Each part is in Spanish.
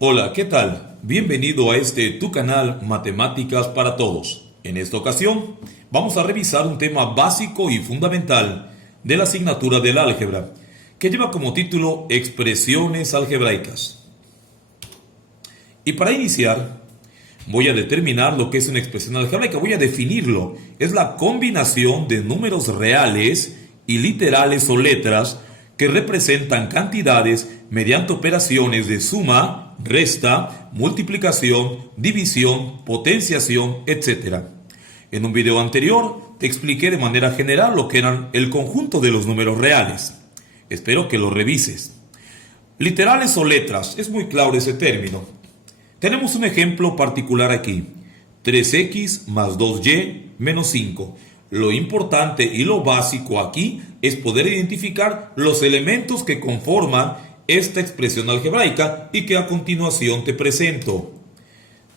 Hola, ¿qué tal? Bienvenido a tu canal Matemáticas para Todos. En esta ocasión vamos a revisar un tema básico y fundamental de la asignatura del álgebra, que lleva como título Expresiones algebraicas. Y para iniciar, voy a determinar lo que es una expresión algebraica. Voy a definirlo. Es la combinación de números reales y literales o letras que representan cantidades mediante operaciones de suma, resta, multiplicación, división, potenciación, etc. En un video anterior te expliqué de manera general lo que eran el conjunto de los números reales. Espero que lo revises. Literales o letras, es muy claro ese término. Tenemos un ejemplo particular aquí. 3x más 2y menos 5. Lo importante y lo básico aquí es poder identificar los elementos que conforman esta expresión algebraica y que a continuación te presento.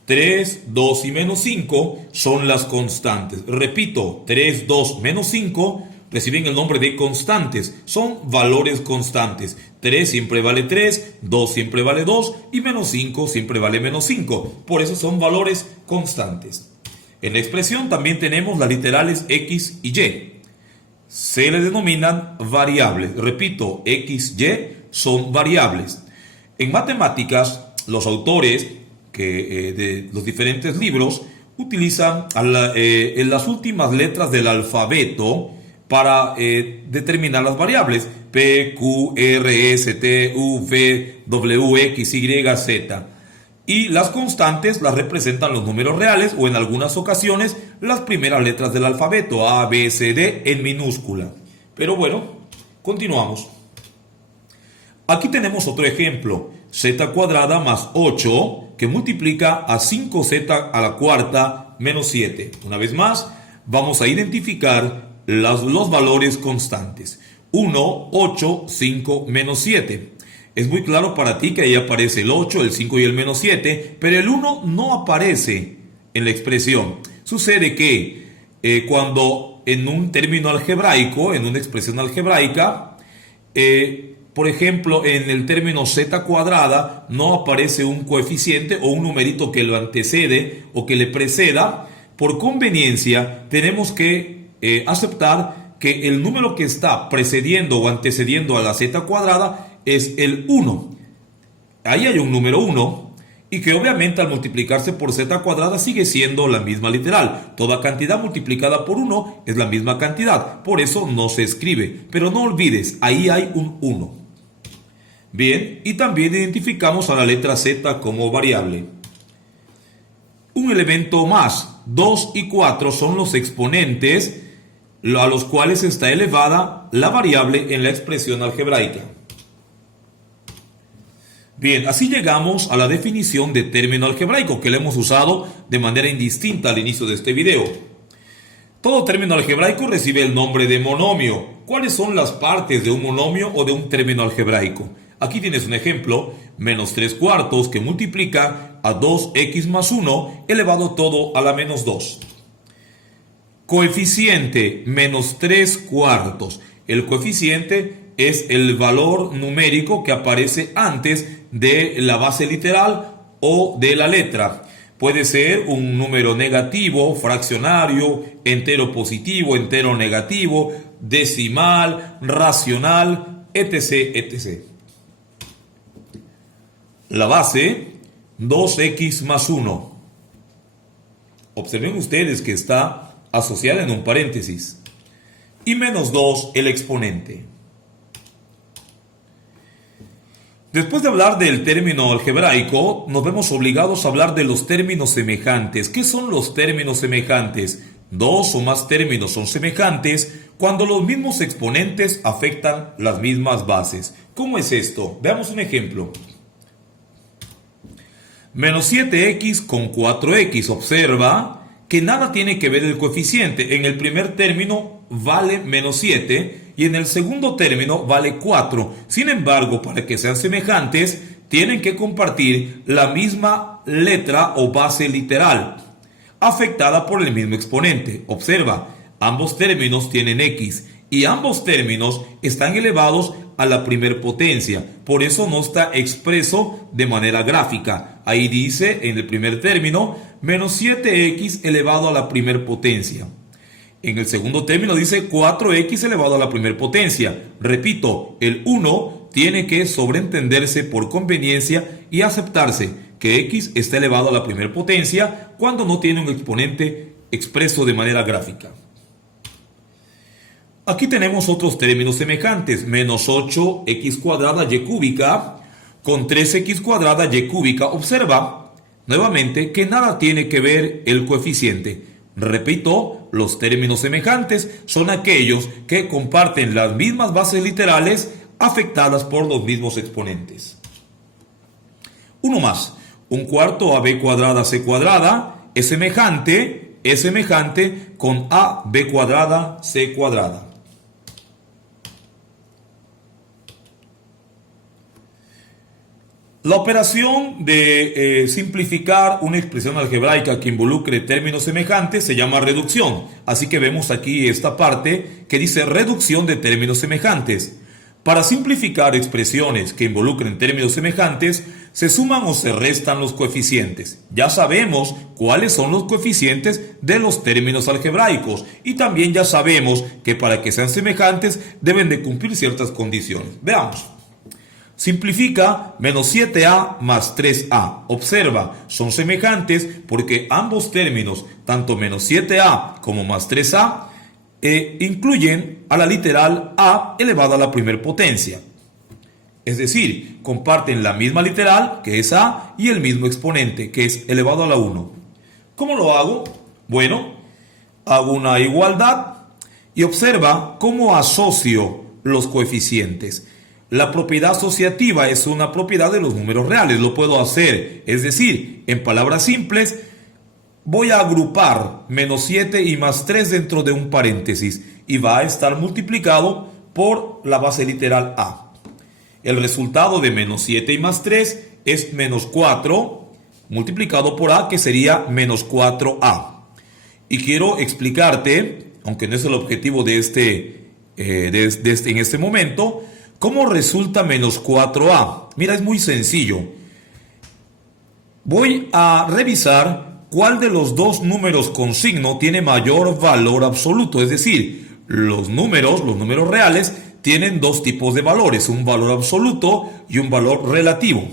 3, 2 y menos 5 son las constantes. Repito, 3, 2, menos 5 reciben el nombre de constantes. Son valores constantes. 3 siempre vale 3, 2 siempre vale 2 y menos 5 siempre vale menos 5. Por eso son valores constantes. En la expresión también tenemos las literales x y y. Se le denominan variables. Repito, x, y son variables. En matemáticas, los autores de los diferentes libros utilizan las últimas letras del alfabeto para determinar las variables. P, Q, R, S, T, U, V, W, X, Y, Z. Y las constantes las representan los números reales o en algunas ocasiones las primeras letras del alfabeto, A, B, C, D en minúscula. Pero bueno, continuamos. Aquí tenemos otro ejemplo, z cuadrada más 8 que multiplica a 5z a la cuarta menos 7. Una vez más, vamos a identificar los valores constantes. 1, 8, 5, menos 7. Es muy claro para ti que ahí aparece el 8, el 5 y el menos 7, pero el 1 no aparece en la expresión. Sucede que cuando en un término algebraico, en una expresión algebraica, por ejemplo, en el término z cuadrada no aparece un coeficiente o un numerito que lo antecede o que le preceda. Por conveniencia, tenemos que aceptar que el número que está precediendo o antecediendo a la z cuadrada es el 1. Ahí hay un número 1 y que obviamente al multiplicarse por z cuadrada sigue siendo la misma literal. Toda cantidad multiplicada por 1 es la misma cantidad, por eso no se escribe. Pero no olvides, ahí hay un 1. Bien, y también identificamos a la letra z como variable. Un elemento más, 2 y 4 son los exponentes a los cuales está elevada la variable en la expresión algebraica. Bien, así llegamos a la definición de término algebraico que le hemos usado de manera indistinta al inicio de este video. Todo término algebraico recibe el nombre de monomio. ¿Cuáles son las partes de un monomio o de un término algebraico? Aquí tienes un ejemplo, menos 3 cuartos que multiplica a 2x más 1 elevado todo a la menos 2. Coeficiente, menos 3 cuartos. El coeficiente es el valor numérico que aparece antes de la base literal o de la letra. Puede ser un número negativo, fraccionario, entero positivo, entero negativo, decimal, racional, etc., etc. La base, 2x más 1. Observen ustedes que está asociada en un paréntesis. Y menos 2 el exponente. Después de hablar del término algebraico, nos vemos obligados a hablar de los términos semejantes. ¿Qué son los términos semejantes? Dos o más términos son semejantes cuando los mismos exponentes afectan las mismas bases. ¿Cómo es esto? Veamos un ejemplo. Menos 7x con 4x. Observa que nada tiene que ver el coeficiente. En el primer término vale menos 7 y en el segundo término vale 4. Sin embargo, para que sean semejantes, tienen que compartir la misma letra o base literal, afectada por el mismo exponente. Observa, ambos términos tienen x y ambos términos están elevados a la primer potencia. Por eso no está expreso de manera gráfica. Ahí dice en el primer término menos 7x elevado a la primer potencia. En el segundo término dice 4x elevado a la primer potencia. Repito, el 1 tiene que sobreentenderse por conveniencia y aceptarse que x está elevado a la primer potencia cuando no tiene un exponente expreso de manera gráfica. Aquí tenemos otros términos semejantes. Menos 8x cuadrada y cúbica con 3x cuadrada y cúbica. Observa nuevamente que nada tiene que ver el coeficiente. Repito, los términos semejantes son aquellos que comparten las mismas bases literales afectadas por los mismos exponentes. Uno más. Un cuarto AB cuadrada C cuadrada es semejante con AB cuadrada C cuadrada. La operación de simplificar una expresión algebraica que involucre términos semejantes se llama reducción. Así que vemos aquí esta parte que dice reducción de términos semejantes. Para simplificar expresiones que involucren términos semejantes, se suman o se restan los coeficientes. Ya sabemos cuáles son los coeficientes de los términos algebraicos y también ya sabemos que para que sean semejantes deben de cumplir ciertas condiciones. Veamos. Simplifica menos 7a más 3a. Observa, son semejantes porque ambos términos, tanto menos 7a como más 3a, incluyen a la literal a elevada a la primer potencia. Es decir, comparten la misma literal, que es a, y el mismo exponente, que es elevado a la 1. ¿Cómo lo hago? Bueno, hago una igualdad y observa cómo asocio los coeficientes. La propiedad asociativa es una propiedad de los números reales. Lo puedo hacer, es decir, en palabras simples, voy a agrupar menos 7 y más 3 dentro de un paréntesis y va a estar multiplicado por la base literal a. El resultado de menos 7 y más 3 es menos 4 multiplicado por a, que sería menos 4a. Y quiero explicarte, aunque no es el objetivo de en este momento, ¿cómo resulta menos 4a? Mira, es muy sencillo. Voy a revisar cuál de los dos números con signo tiene mayor valor absoluto. Es decir, los números reales tienen dos tipos de valores, un valor absoluto y un valor relativo.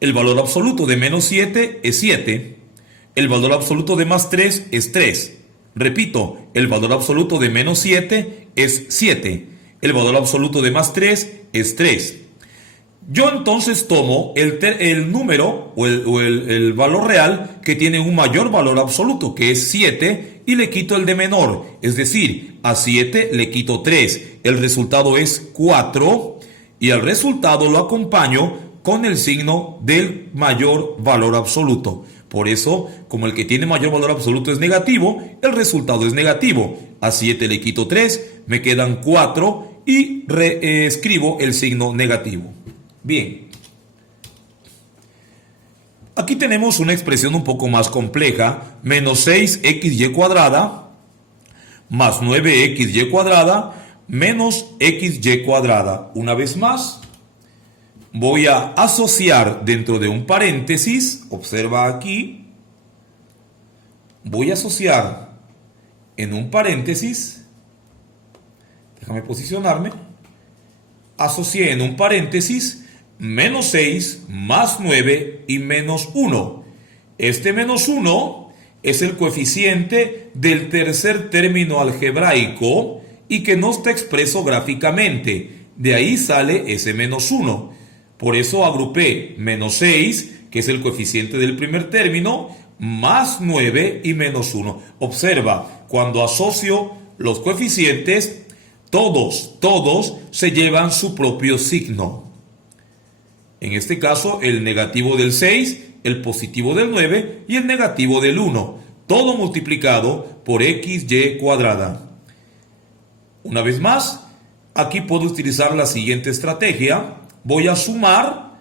El valor absoluto de menos 7 es 7. El valor absoluto de más 3 es 3. Repito, el valor absoluto de menos 7 es 7. El valor absoluto de más 3 es 3. Yo entonces tomo el número o el valor real que tiene un mayor valor absoluto, que es 7, y le quito el de menor. Es decir, a 7 le quito 3. El resultado es 4 y el resultado lo acompaño con el signo del mayor valor absoluto. Por eso, como el que tiene mayor valor absoluto es negativo, el resultado es negativo. A 7 le quito 3, me quedan 4 y reescribo el signo negativo. Bien. Aquí tenemos una expresión un poco más compleja. Menos 6xy cuadrada más 9xy cuadrada menos xy cuadrada. Una vez más, voy a asociar dentro de un paréntesis, observa aquí, voy a asociar en un paréntesis, déjame posicionarme, asocié en un paréntesis menos 6 más 9 y menos 1. Este menos 1 es el coeficiente del tercer término algebraico y que no está expreso gráficamente. De ahí sale ese menos 1. Por eso agrupé menos 6, que es el coeficiente del primer término, más 9 y menos 1. Observa, cuando asocio los coeficientes, todos se llevan su propio signo. En este caso, el negativo del 6, el positivo del 9 y el negativo del 1. Todo multiplicado por xy cuadrada. Una vez más, aquí puedo utilizar la siguiente estrategia. Voy a sumar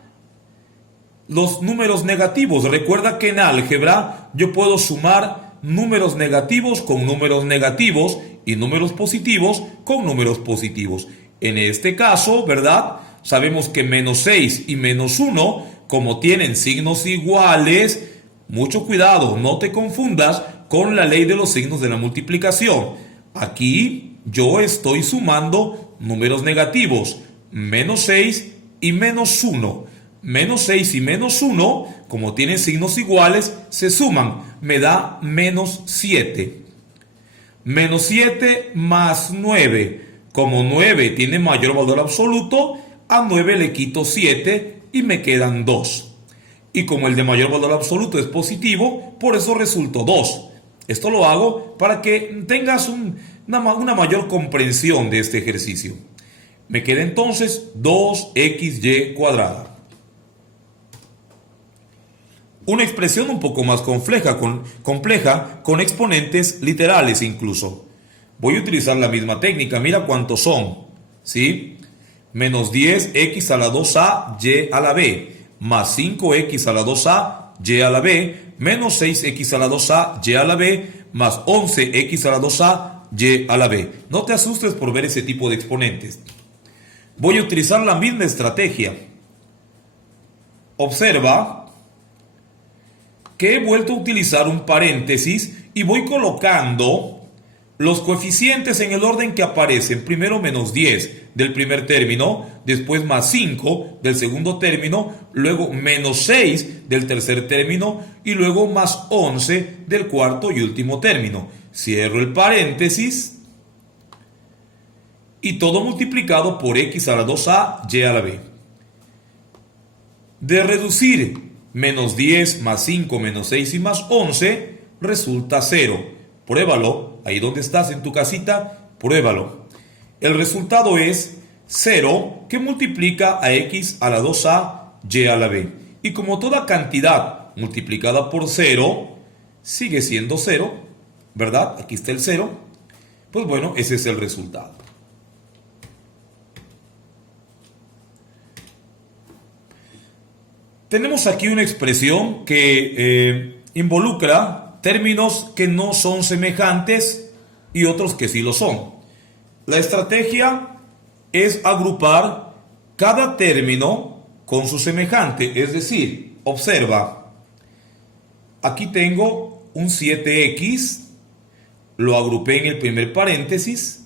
los números negativos. Recuerda que en álgebra yo puedo sumar números negativos con números negativos y números positivos con números positivos. En este caso, ¿verdad? Sabemos que menos 6 y menos 1, como tienen signos iguales, mucho cuidado, no te confundas con la ley de los signos de la multiplicación. Aquí yo estoy sumando números negativos, menos 6 y menos 1. Menos 6 y menos 1, como tienen signos iguales, se suman, me da menos 7. Menos 7 más 9. Como 9 tiene mayor valor absoluto, a 9 le quito 7 y me quedan 2. Y como el de mayor valor absoluto es positivo, por eso resultó 2. Esto lo hago para que tengas una mayor comprensión de este ejercicio. Me queda entonces 2xy cuadrada. Una expresión un poco más compleja con exponentes literales incluso. Voy a utilizar la misma técnica, mira cuántos son, ¿sí? Menos 10x a la 2a y a la b, más 5x a la 2a y a la b, menos 6x a la 2a y a la b, más 11x a la 2a y a la b. No te asustes por ver ese tipo de exponentes. Voy a utilizar la misma estrategia. Observa que he vuelto a utilizar un paréntesis y voy colocando los coeficientes en el orden que aparecen. Primero menos 10 del primer término, después más 5 del segundo término, luego menos 6 del tercer término y luego más 11 del cuarto y último término. Cierro el paréntesis y todo multiplicado por x a la 2a y a la b. De reducir menos 10 más 5 menos 6 y más 11 resulta 0. Pruébalo, ahí donde estás en tu casita, pruébalo. El resultado es 0 que multiplica a x a la 2a y a la b. Y como toda cantidad multiplicada por 0 sigue siendo 0, ¿verdad? Aquí está el 0. Pues bueno, ese es el resultado. Tenemos aquí una expresión que involucra términos que no son semejantes y otros que sí lo son. La estrategia es agrupar cada término con su semejante, es decir, observa, aquí tengo un 7x, lo agrupé en el primer paréntesis,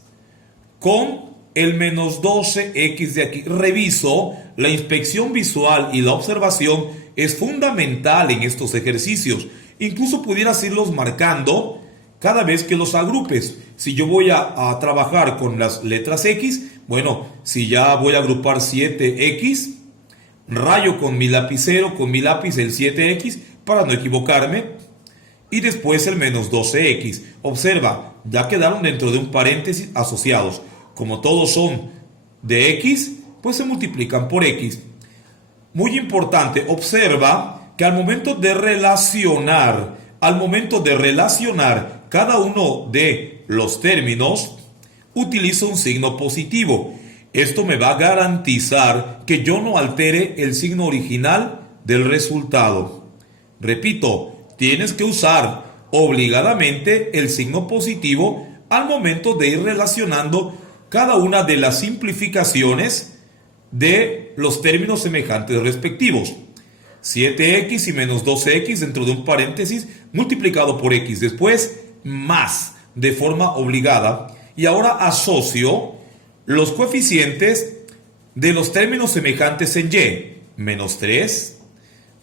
con el menos 12x de aquí. Reviso, la inspección visual y la observación es fundamental en estos ejercicios. Incluso pudieras irlos marcando cada vez que los agrupes. Si yo voy a trabajar con las letras X, bueno, si ya voy a agrupar 7X, rayo con mi lapicero, con mi lápiz el 7X para no equivocarme. Y después el menos 12X. Observa, ya quedaron dentro de un paréntesis asociados. Como todos son de X, pues se multiplican por X. Muy importante, observa que al momento de relacionar cada uno de los términos, utilizo un signo positivo. Esto me va a garantizar que yo no altere el signo original del resultado. Repito, tienes que usar obligadamente el signo positivo al momento de ir relacionando cada una de las simplificaciones de los términos semejantes respectivos. 7x y menos 12x dentro de un paréntesis multiplicado por x, después más de forma obligada, y ahora asocio los coeficientes de los términos semejantes en y, menos 3,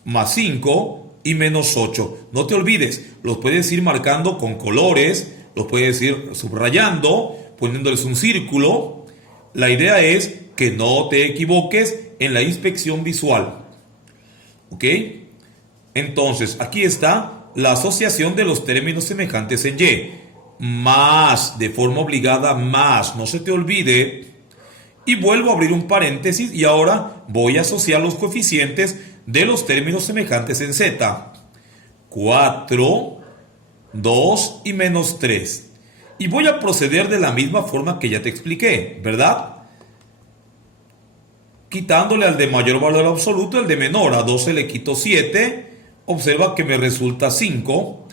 más 5 y menos 8. No te olvides, los puedes ir marcando con colores, los puedes ir subrayando, poniéndoles un círculo. La idea es que no te equivoques en la inspección visual. ¿Ok? Entonces, aquí está la asociación de los términos semejantes en y. Más, de forma obligada, más, no se te olvide. Y vuelvo a abrir un paréntesis y ahora voy a asociar los coeficientes de los términos semejantes en z. 4, 2 y menos 3. Y voy a proceder de la misma forma que ya te expliqué, ¿verdad? Quitándole al de mayor valor absoluto el de menor. A 12 le quito 7. Observa que me resulta 5.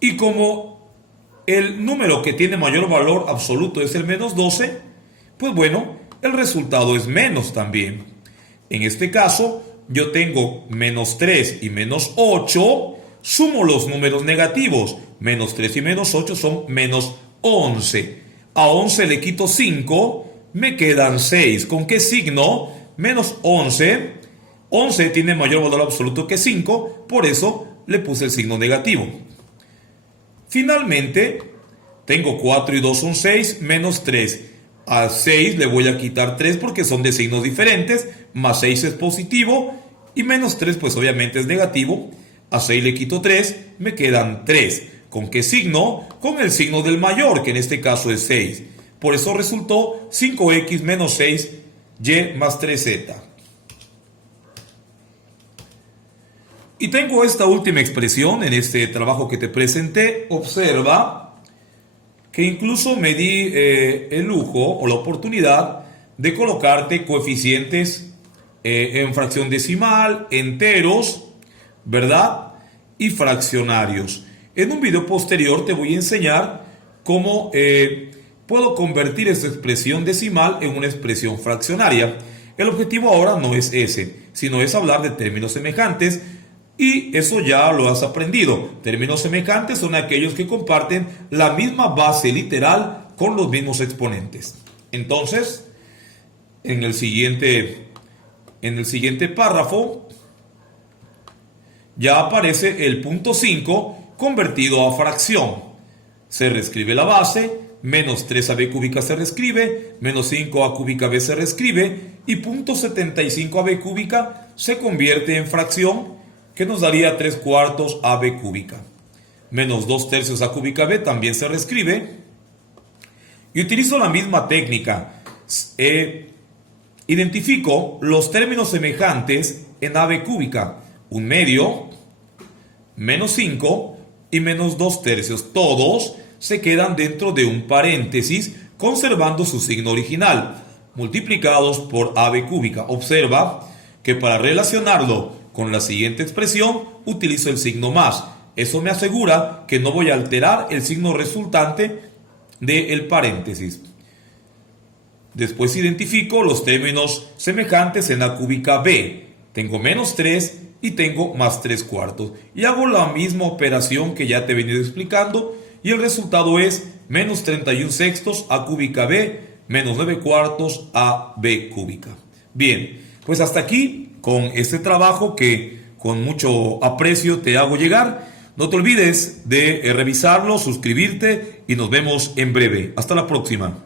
Y como el número que tiene mayor valor absoluto es el menos 12, pues bueno, el resultado es menos también. En este caso, yo tengo menos 3 y menos 8, sumo los números negativos. Menos 3 y menos 8 son menos 11. A 11 le quito 5, me quedan 6. ¿Con qué signo? Menos 11. 11 tiene mayor valor absoluto que 5, por eso le puse el signo negativo. Finalmente, tengo 4 y 2 son 6, menos 3. A 6 le voy a quitar 3 porque son de signos diferentes, más 6 es positivo y menos 3 pues obviamente es negativo. A 6 le quito 3, me quedan 3. ¿Con qué signo? Con el signo del mayor, que en este caso es 6. Por eso resultó 5x menos 6y más 3z. Y tengo esta última expresión en este trabajo que te presenté. Observa que incluso me di el lujo o la oportunidad de colocarte coeficientes en fracción decimal, enteros, ¿verdad? Y fraccionarios. En un video posterior te voy a enseñar cómo puedo convertir esta expresión decimal en una expresión fraccionaria. El objetivo ahora no es ese, sino es hablar de términos semejantes. Y eso ya lo has aprendido. Términos semejantes son aquellos que comparten la misma base literal con los mismos exponentes. Entonces, en el siguiente párrafo, ya aparece el punto 5 convertido a fracción. Se reescribe la base, menos 3ab cúbica se reescribe, menos 5a cúbica b se reescribe, y punto 75ab cúbica se convierte en fracción, que nos daría 3/4 AB cúbica. Menos 2/3 A cúbica B también se reescribe. Y utilizo la misma técnica. Identifico los términos semejantes en AB cúbica. 1/2, menos 5 y menos 2/3. Todos se quedan dentro de un paréntesis, conservando su signo original, multiplicados por AB cúbica. Observa que para relacionarlo con la siguiente expresión utilizo el signo más. Eso me asegura que no voy a alterar el signo resultante del paréntesis. Después identifico los términos semejantes en A cúbica B. Tengo menos 3 y tengo más 3/4. Y hago la misma operación que ya te he venido explicando. Y el resultado es menos 31/6 A cúbica B menos 9/4 AB cúbica. Bien, pues hasta aquí con este trabajo que con mucho aprecio te hago llegar. No te olvides de revisarlo, suscribirte y nos vemos en breve. Hasta la próxima.